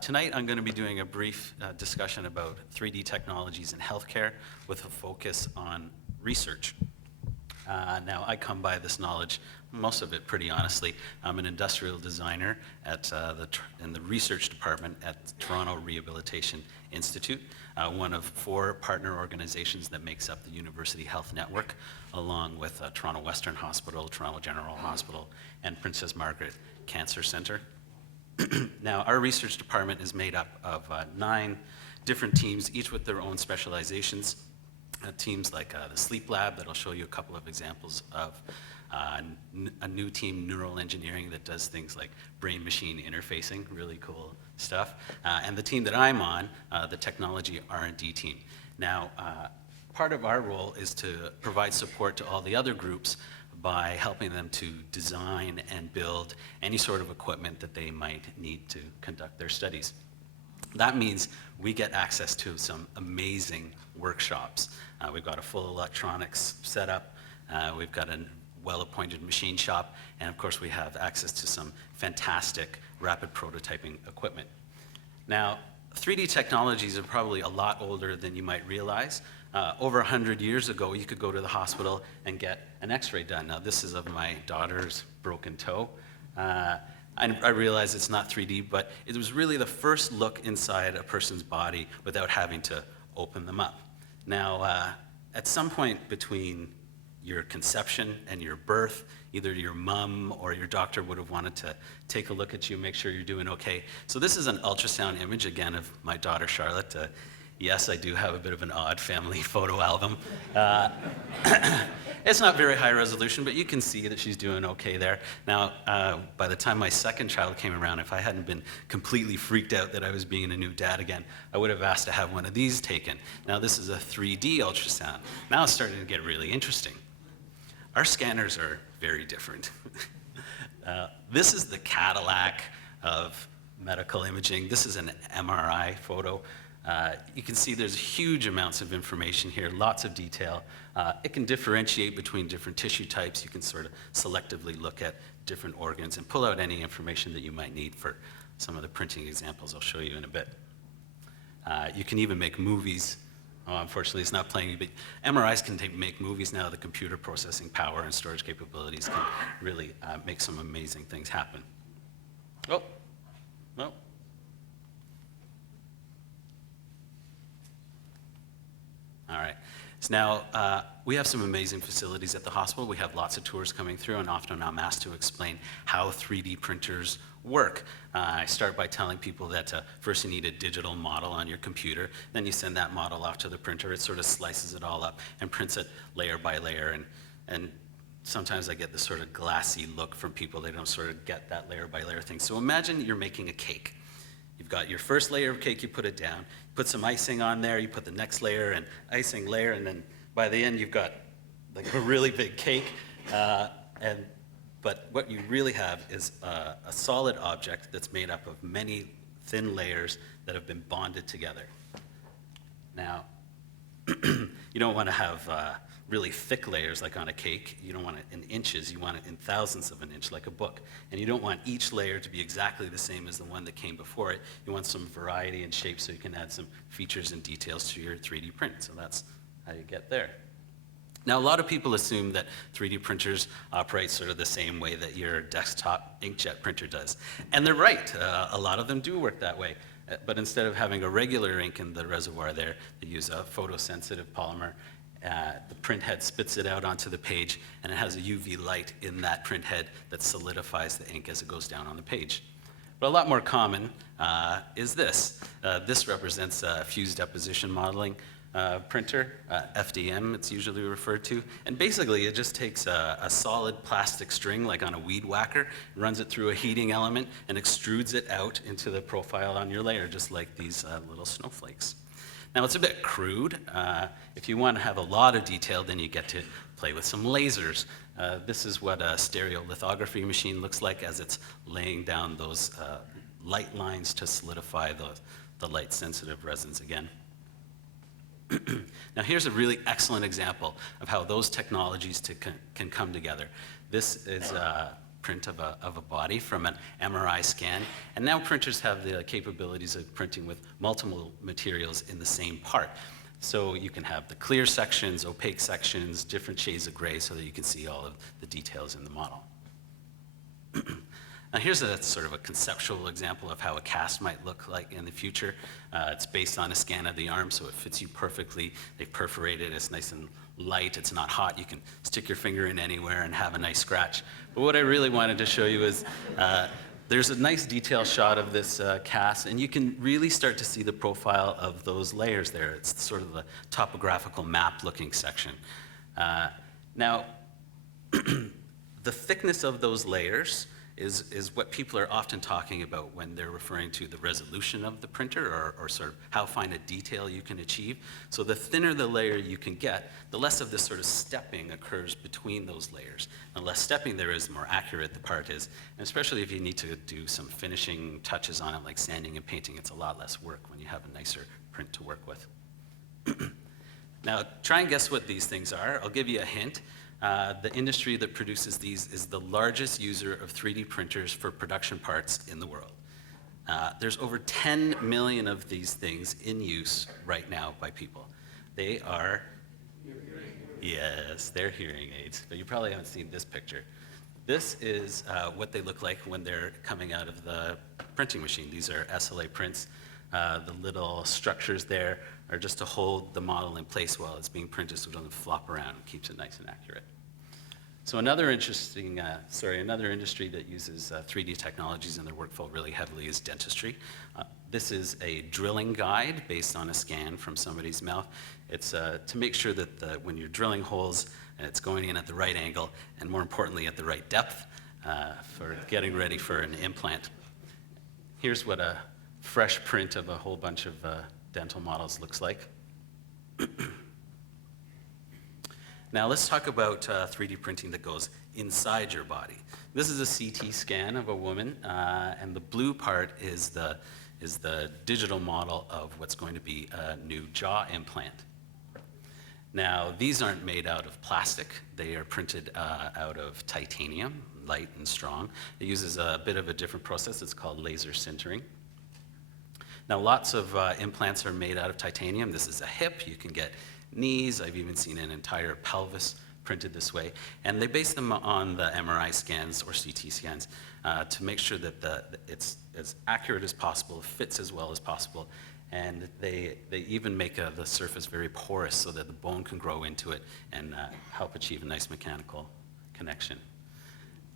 Tonight I'm going to be doing a brief discussion about 3D technologies in healthcare with a focus on research. Now I come by this knowledge, most of it pretty honestly. I'm an industrial designer at in the research department at Toronto Rehabilitation Institute, one of 4 partner organizations that makes up the University Health Network, along with Toronto Western Hospital, Toronto General Hospital, and Princess Margaret Cancer Centre. Now, our research department is made up of 9 different teams, each with their own specializations. Teams like the sleep lab that I'll show you a couple of examples of, a new team, neural engineering, that does things like brain-machine interfacing, really cool stuff, and the team that I'm on, the technology R&D team. Now, part of our role is to provide support to all the other groups by helping them to design and build any sort of equipment that they might need to conduct their studies. That means we get access to some amazing workshops. We've got a full electronics setup, we've got a well-appointed machine shop, and of course we have access to some fantastic rapid prototyping equipment. Now, 3D technologies are probably a lot older than you might realize. Over 100 years ago, you could go to the hospital and get an x-ray done. Now, this is of my daughter's broken toe. I realize it's not 3D, but it was really the first look inside a person's body without having to open them up. Now, at some point between your conception and your birth, either your mom or your doctor would have wanted to take a look at you, make sure you're doing okay. So this is an ultrasound image, again, of my daughter, Charlotte. Yes, I do have a bit of an odd family photo album. It's not very high resolution, but you can see that she's doing okay there. Now, by the time my second child came around, if I hadn't been completely freaked out that I was being a new dad again, I would have asked to have one of these taken. Now, this is a 3D ultrasound. Now it's starting to get really interesting. Our scanners are very different. This is the Cadillac of medical imaging. This is an MRI photo. You can see there's huge amounts of information here, lots of detail. It can differentiate between different tissue types. You can sort of selectively look at different organs and pull out any information that you might need for some of the printing examples I'll show you in a bit. You can even make movies. Oh, unfortunately, it's not playing, but MRIs can make movies now. The computer processing power and storage capabilities can really make some amazing things happen. Oh, no. All right. So now, we have some amazing facilities at the hospital. We have lots of tours coming through, and often I'm asked to explain how 3D printers work. I start by telling people that first you need a digital model on your computer, then you send that model off to the printer. It sort of slices it all up and prints it layer by layer, and sometimes I get this sort of glassy look from people. They don't sort of get that layer by layer thing. So imagine you're making a cake. You've got your first layer of cake, you put it down, put some icing on there, you put the next layer and icing layer, and then by the end you've got like a really big cake. But what you really have is a solid object that's made up of many thin layers that have been bonded together. Now, you don't want to have really thick layers like on a cake. You don't want it in inches, you want it in thousandths of an inch like a book. And you don't want each layer to be exactly the same as the one that came before it. You want some variety in shape so you can add some features and details to your 3D print. So that's how you get there. Now, a lot of people assume that 3D printers operate sort of the same way that your desktop inkjet printer does. And they're right, a lot of them do work that way. But instead of having a regular ink in the reservoir there, they use a photosensitive polymer. The print head spits it out onto the page, and it has a UV light in that print head that solidifies the ink as it goes down on the page. But a lot more common is this. This represents fused deposition modeling printer, FDM it's usually referred to. And basically it just takes a solid plastic string, like on a weed whacker, runs it through a heating element, and extrudes it out into the profile on your layer, just like these little snowflakes. Now, it's a bit crude. If you want to have a lot of detail, then you get to play with some lasers. This is what a stereolithography machine looks like as it's laying down those light lines to solidify the light-sensitive resins again. Now, here's a really excellent example of how those technologies can come together. This is print of a body from an MRI scan. And now printers have the capabilities of printing with multiple materials in the same part. So you can have the clear sections, opaque sections, different shades of gray so that you can see all of the details in the model. Now here's a sort of a conceptual example of how a cast might look like in the future. It's based on a scan of the arm, so it fits you perfectly. They've perforated, it's nice and light, it's not hot. You can stick your finger in anywhere and have a nice scratch. But what I really wanted to show you is there's a nice detail shot of this cast, and you can really start to see the profile of those layers there. It's sort of the topographical map-looking section. Now, the thickness of those layers is what people are often talking about when they're referring to the resolution of the printer or sort of how fine a detail you can achieve. So the thinner the layer you can get, the less of this sort of stepping occurs between those layers. The less stepping there is, the more accurate the part is. And especially if you need to do some finishing touches on it, like sanding and painting, it's a lot less work when you have a nicer print to work with. Now, try and guess what these things are. I'll give you a hint. The industry that produces these is the largest user of 3D printers for production parts in the world. There's over 10 million of these things in use right now by people. They are, yes, they're hearing aids, but you probably haven't seen this picture. This is what they look like when they're coming out of the printing machine. These are SLA prints. The little structures there are just to hold the model in place while it's being printed so it doesn't flop around and keeps it nice and accurate. So another industry that uses 3D technologies in their workflow really heavily is dentistry. This is a drilling guide based on a scan from somebody's mouth. It's to make sure that when you're drilling holes, it's going in at the right angle and more importantly at the right depth for getting ready for an implant. Here's what a fresh print of a whole bunch of dental models looks like. Now let's talk about 3D printing that goes inside your body. This is a CT scan of a woman, and the blue part is the digital model of what's going to be a new jaw implant. Now these aren't made out of plastic. They are printed out of titanium, light and strong. It uses a bit of a different process. It's called laser sintering. Now, lots of implants are made out of titanium. This is a hip. You can get knees. I've even seen an entire pelvis printed this way. And they base them on the MRI scans or CT scans to make sure that it's as accurate as possible, fits as well as possible. And they even make the surface very porous so that the bone can grow into it and help achieve a nice mechanical connection.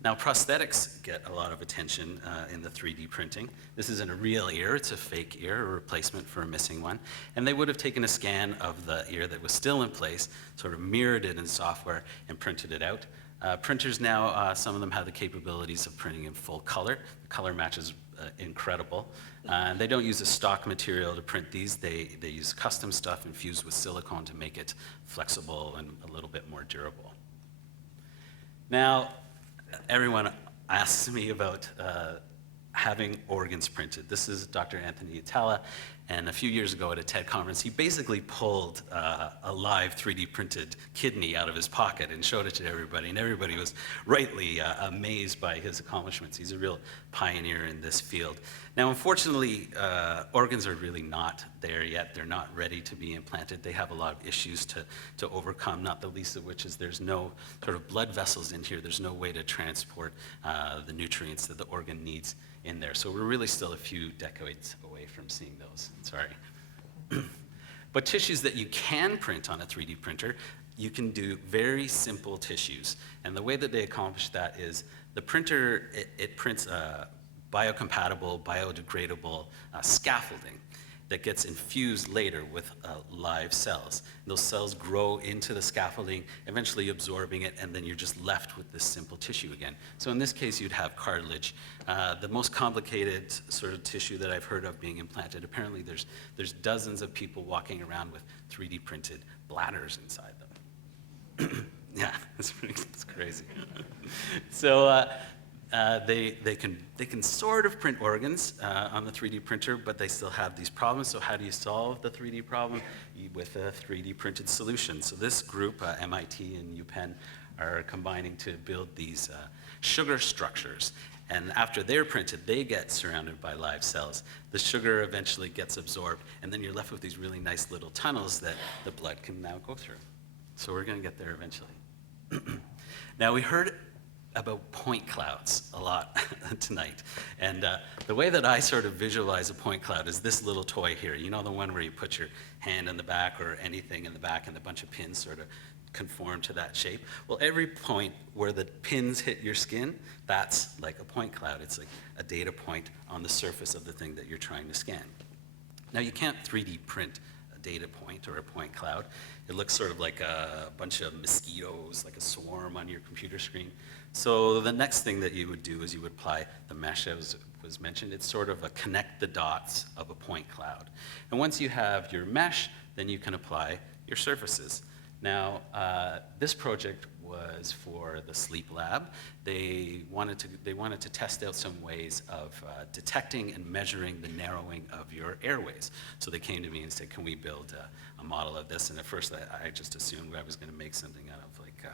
Now, prosthetics get a lot of attention in the 3D printing. This isn't a real ear, it's a fake ear, a replacement for a missing one. And they would have taken a scan of the ear that was still in place, sort of mirrored it in software, and printed it out. Printers now, some of them have the capabilities of printing in full color. The color match is incredible. They don't use a stock material to print these. They use custom stuff infused with silicone to make it flexible and a little bit more durable. Now, everyone asks me about having organs printed. This is Dr. Anthony Atala, and a few years ago at a TED conference, he basically pulled a live 3D printed kidney out of his pocket and showed it to everybody, and everybody was rightly amazed by his accomplishments. He's a real pioneer in this field. Now, unfortunately, organs are really not there yet. They're not ready to be implanted. They have a lot of issues to overcome, not the least of which is there's no sort of blood vessels in here. There's no way to transport the nutrients that the organ needs in there. So we're really still a few decades away from seeing those. Sorry. But tissues that you can print on a 3D printer, you can do very simple tissues. And the way that they accomplish that is the printer, it prints biocompatible, biodegradable scaffolding that gets infused later with live cells. Those cells grow into the scaffolding, eventually absorbing it, and then you're just left with this simple tissue again. So in this case, you'd have cartilage. The most complicated sort of tissue that I've heard of being implanted, apparently there's dozens of people walking around with 3D printed bladders inside them. Yeah, it's crazy. So they can sort of print organs on the 3D printer, but they still have these problems. So how do you solve the 3D problem? With a 3D printed solution. So this group, MIT and UPenn, are combining to build these sugar structures. And after they're printed, they get surrounded by live cells. The sugar eventually gets absorbed, and then you're left with these really nice little tunnels that the blood can now go through. So we're going to get there eventually. Now, we heard about point clouds a lot tonight. And the way that I sort of visualize a point cloud is this little toy here. You know, the one where you put your hand in the back or anything in the back and a bunch of pins sort of conform to that shape? Well, every point where the pins hit your skin, that's like a point cloud. It's like a data point on the surface of the thing that you're trying to scan. Now, you can't 3D print a data point or a point cloud. It looks sort of like a bunch of mosquitoes, like a swarm on your computer screen. So the next thing that you would do is you would apply the mesh, as was mentioned. It's sort of a connect the dots of a point cloud. And once you have your mesh, then you can apply your surfaces. Now, this project was for the sleep lab. They wanted to test out some ways of detecting and measuring the narrowing of your airways. So they came to me and said, can we build a model of this? And at first I just assumed I was going to make something out of like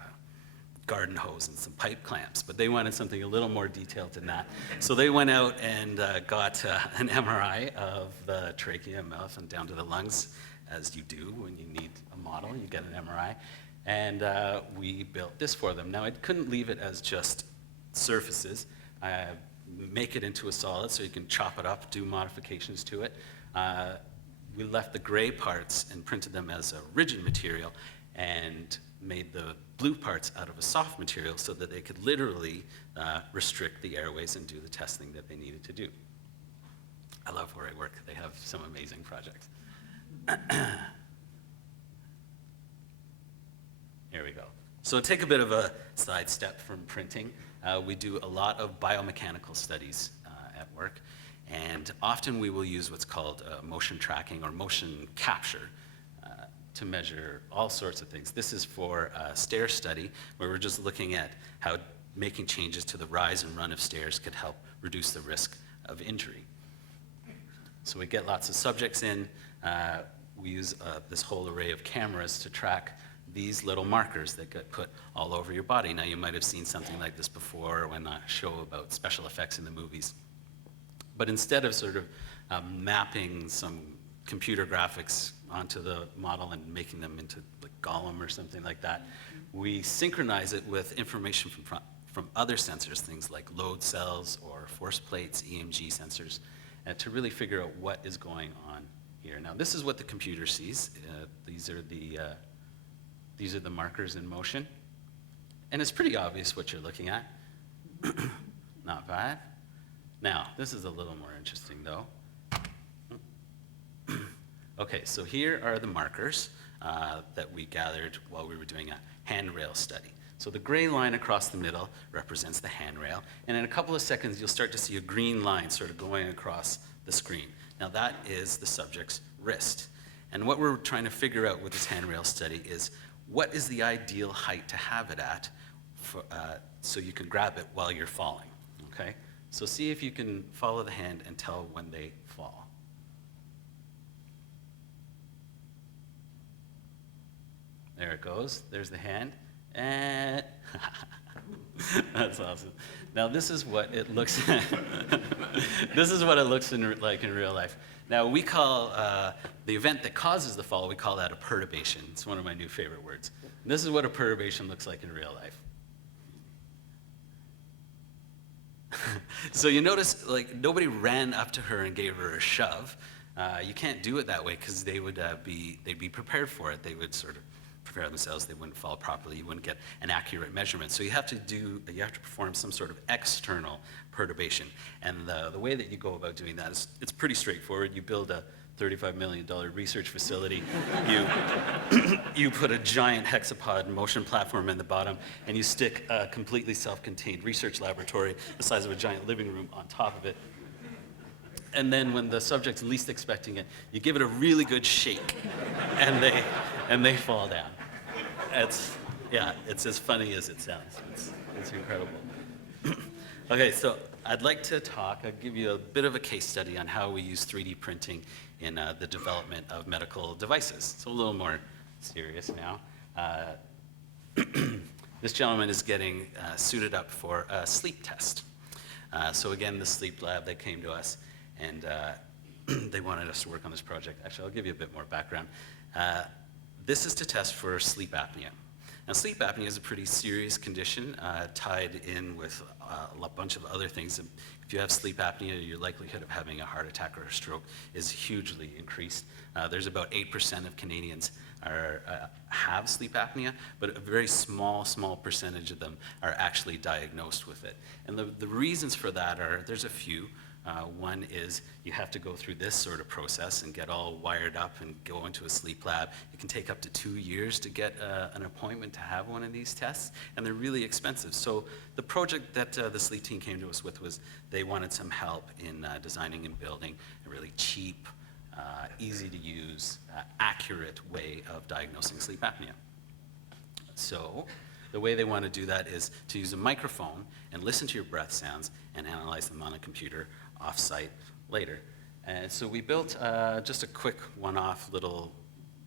garden hose and some pipe clamps, but they wanted something a little more detailed than that. So they went out and got an MRI of the trachea, mouth, and down to the lungs, as you do when you need a model. You get an MRI. And we built this for them. Now, I couldn't leave it as just surfaces. Make it into a solid so you can chop it up, do modifications to it. We left the gray parts and printed them as a rigid material and made the blue parts out of a soft material so that they could literally restrict the airways and do the testing that they needed to do. I love where I work. They have some amazing projects. Here we go. So take a bit of a sidestep from printing. We do a lot of biomechanical studies at work, and often we will use what's called motion tracking or motion capture to measure all sorts of things. This is for a stair study where we're just looking at how making changes to the rise and run of stairs could help reduce the risk of injury. So we get lots of subjects in. We use this whole array of cameras to track these little markers that get put all over your body. Now, you might have seen something like this before when I show about special effects in the movies. But instead of sort of mapping some computer graphics onto the model and making them into like Gollum or something like that, we synchronize it with information from other sensors, things like load cells or force plates, EMG sensors, to really figure out what is going on here. Now, this is what the computer sees. These are the markers in motion. And it's pretty obvious what you're looking at. Not bad. Now, this is a little more interesting, though. Okay, so here are the markers that we gathered while we were doing a handrail study. So the gray line across the middle represents the handrail, and in a couple of seconds, you'll start to see a green line sort of going across the screen. Now, that is the subject's wrist. And what we're trying to figure out with this handrail study is what is the ideal height to have it at so you can grab it while you're falling, okay? So see if you can follow the hand and tell when they fall. There it goes. There's the hand. And that's awesome. Now this is what it looks this is what it looks like in real life. Now we call the event that causes the fall, we call that a perturbation. It's one of my new favorite words. And this is what a perturbation looks like in real life. So you notice, like, nobody ran up to her and gave her a shove. You can't do it that way because they'd be prepared for it. They would sort of prepare themselves. They wouldn't fall properly. You wouldn't get an accurate measurement. So you have to perform some sort of external perturbation. And the way that you go about doing that is it's pretty straightforward. You build a $35 million research facility. You put a giant hexapod motion platform in the bottom, and you stick a completely self-contained research laboratory the size of a giant living room on top of it. And then when the subject's least expecting it, you give it a really good shake, and they fall down. It's as funny as it sounds. It's incredible. Okay, so I'd like to I'll give you a bit of a case study on how we use 3D printing in the development of medical devices. It's a little more serious now. This gentleman is getting suited up for a sleep test. So again, the sleep lab, they came to us, and they wanted us to work on this project. Actually, I'll give you a bit more background. This is to test for sleep apnea. Now, sleep apnea is a pretty serious condition tied in with a bunch of other things. If you have sleep apnea, your likelihood of having a heart attack or a stroke is hugely increased. There's about 8% of Canadians have sleep apnea, but a very small percentage of them are actually diagnosed with it. And the reasons for that are, there's a few. One is you have to go through this sort of process and get all wired up and go into a sleep lab. It can take up to 2 years to get an appointment to have one of these tests, and they're really expensive. So the project that the sleep team came to us with was they wanted some help in designing and building a really cheap, easy to use, accurate way of diagnosing sleep apnea. So the way they want to do that is to use a microphone and listen to your breath sounds and analyze them on a computer off-site later. And so we built just a quick one-off little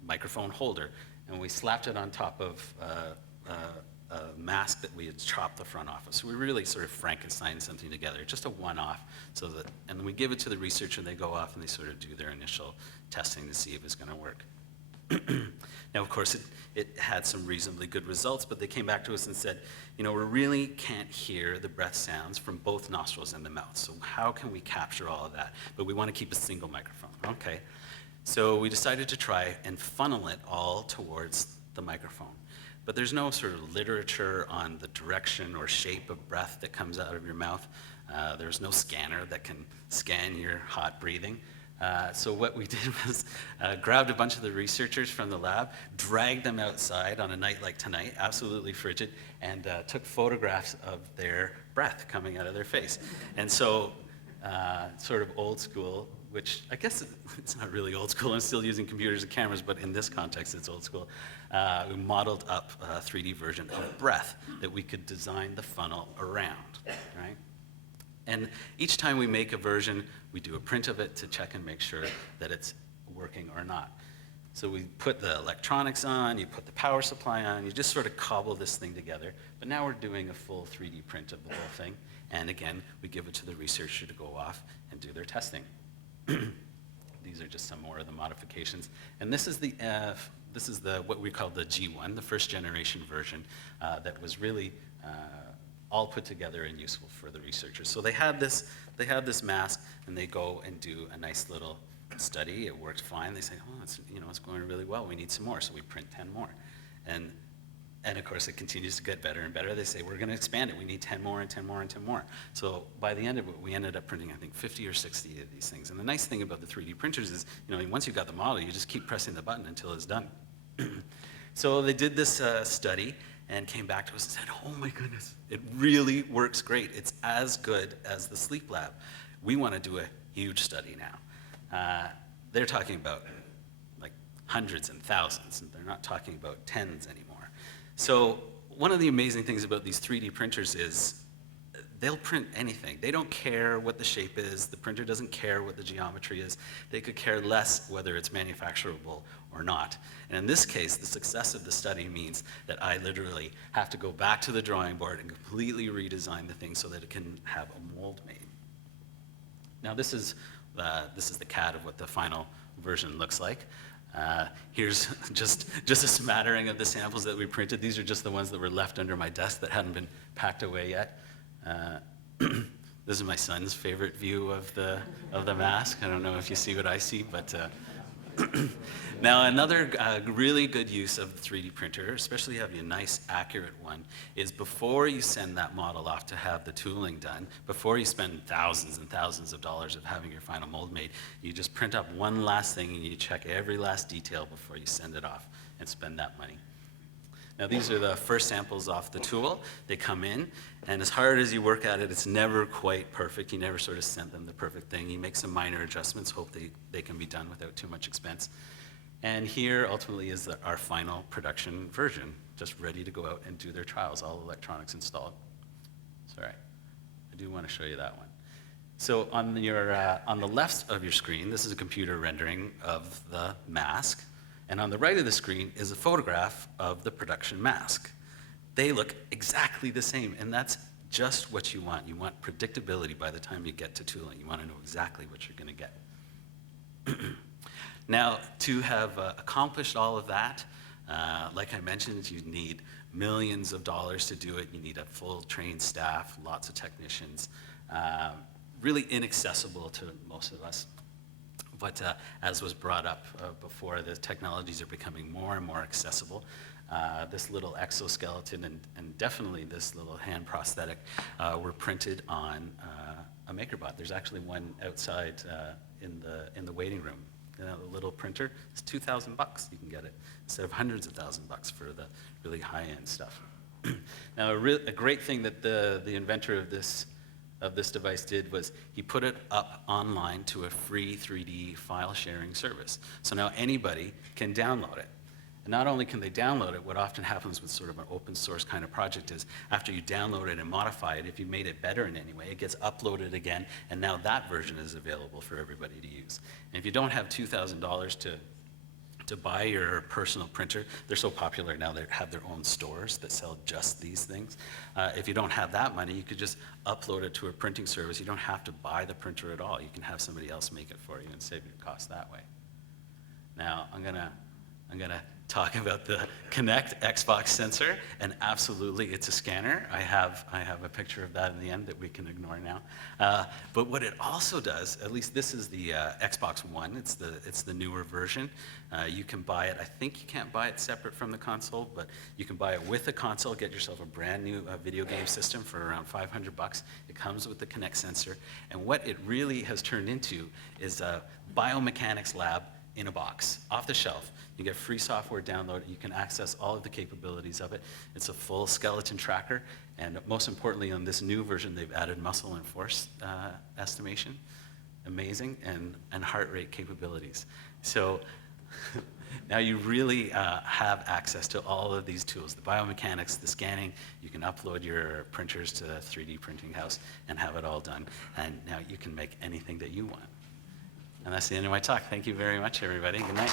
microphone holder, and we slapped it on top of a mask that we had chopped the front off of. So we really sort of Frankensteined something together, just a one-off, and then we give it to the researcher, and they go off and they sort of do their initial testing to see if it's going to work. Now, of course, it had some reasonably good results, but they came back to us and said, we really can't hear the breath sounds from both nostrils and the mouth, so how can we capture all of that? But we want to keep a single microphone. Okay. So we decided to try and funnel it all towards the microphone. But there's no sort of literature on the direction or shape of breath that comes out of your mouth. There's no scanner that can scan your hot breathing. So what we did was grabbed a bunch of the researchers from the lab, dragged them outside on a night like tonight, absolutely frigid, and took photographs of their breath coming out of their face. And so sort of old school, which I guess it's not really old school, I'm still using computers and cameras, but in this context it's old school. We modeled up a 3D version of breath that we could design the funnel around, right? And each time we make a version, we do a print of it to check and make sure that it's working or not. So we put the electronics on, you put the power supply on, you just sort of cobble this thing together. But now we're doing a full 3D print of the whole thing. And again, we give it to the researcher to go off and do their testing. These are just some more of the modifications. And this is the what we call the G1, the first generation version that was really all put together and useful for the researchers. So they have this mask, and they go and do a nice little study. It worked fine. They say, oh, it's going really well. We need some more. So we print 10 more. And of course, it continues to get better and better. They say, we're going to expand it. We need 10 more and 10 more and 10 more. So by the end of it, we ended up printing, I think, 50 or 60 of these things. And the nice thing about the 3D printers is, once you've got the model, you just keep pressing the button until it's done. So they did this study and came back to us and said, oh my goodness, it really works great. It's as good as the sleep lab. We want to do a huge study now. They're talking about like hundreds and thousands, and they're not talking about tens anymore. So one of the amazing things about these 3D printers is they'll print anything. They don't care what the shape is. The printer doesn't care what the geometry is. They could care less whether it's manufacturable or not. And in this case, the success of the study means that I literally have to go back to the drawing board and completely redesign the thing so that it can have a mold made. Now this is the CAD of what the final version looks like. Here's just a smattering of the samples that we printed. These are just the ones that were left under my desk that hadn't been packed away yet. This is my son's favorite view of the mask. I don't know if you see what I see, but now another really good use of the 3D printer, especially having a nice accurate one, is before you send that model off to have the tooling done, before you spend thousands and thousands of dollars of having your final mold made, you just print up one last thing and you check every last detail before you send it off and spend that money. Now these are the first samples off the tool. They come in, and as hard as you work at it, it's never quite perfect. You never sort of send them the perfect thing. You make some minor adjustments, hope they can be done without too much expense. And here ultimately is our final production version, just ready to go out and do their trials, all electronics installed. Sorry, I do want to show you that one. So on the left of your screen, this is a computer rendering of the mask. And on the right of the screen is a photograph of the production mask. they look exactly the same, and that's just what you want. You want predictability by the time you get to tooling. You want to know exactly what you're going to get. Now, to have accomplished all of that, like I mentioned, you need millions of dollars to do it. You need a full trained staff, lots of technicians, really inaccessible to most of us. But as was brought up before, the technologies are becoming more and more accessible. This little exoskeleton and definitely this little hand prosthetic were printed on a MakerBot. There's actually one outside in the waiting room. You know, the little printer, it's $2,000 you can get it, instead of hundreds of $1,000s for the really high-end stuff. Now, a great thing that the inventor of this device did was he put it up online to a free 3D file sharing service. So now anybody can download it. And not only can they download it, what often happens with sort of an open source kind of project is after you download it and modify it, if you made it better in any way, it gets uploaded again, and now that version is available for everybody to use. And if you don't have $2,000 to buy your personal printer, they're so popular now they have their own stores that sell just these things. If you don't have that money, you could just upload it to a printing service. You don't have to buy the printer at all. You can have somebody else make it for you and save your cost that way. Now, I'm gonna talk about the Kinect Xbox sensor, and absolutely it's a scanner. I have a picture of that in the end that we can ignore now. But what it also does, at least this is the Xbox One, it's the newer version. You can buy it, I think you can't buy it separate from the console, but you can buy it with the console, get yourself a brand new video game system for around $500. It comes with the Kinect sensor, and what it really has turned into is a biomechanics lab in a box, off the shelf. You get free software download. You can access all of the capabilities of it. It's a full skeleton tracker, and most importantly, on this new version, they've added muscle and force estimation, amazing, and heart rate capabilities. So now you really have access to all of these tools, the biomechanics, the scanning. You can upload your printers to the 3D printing house and have it all done, and now you can make anything that you want. And that's the end of my talk. Thank you very much, everybody. Good night.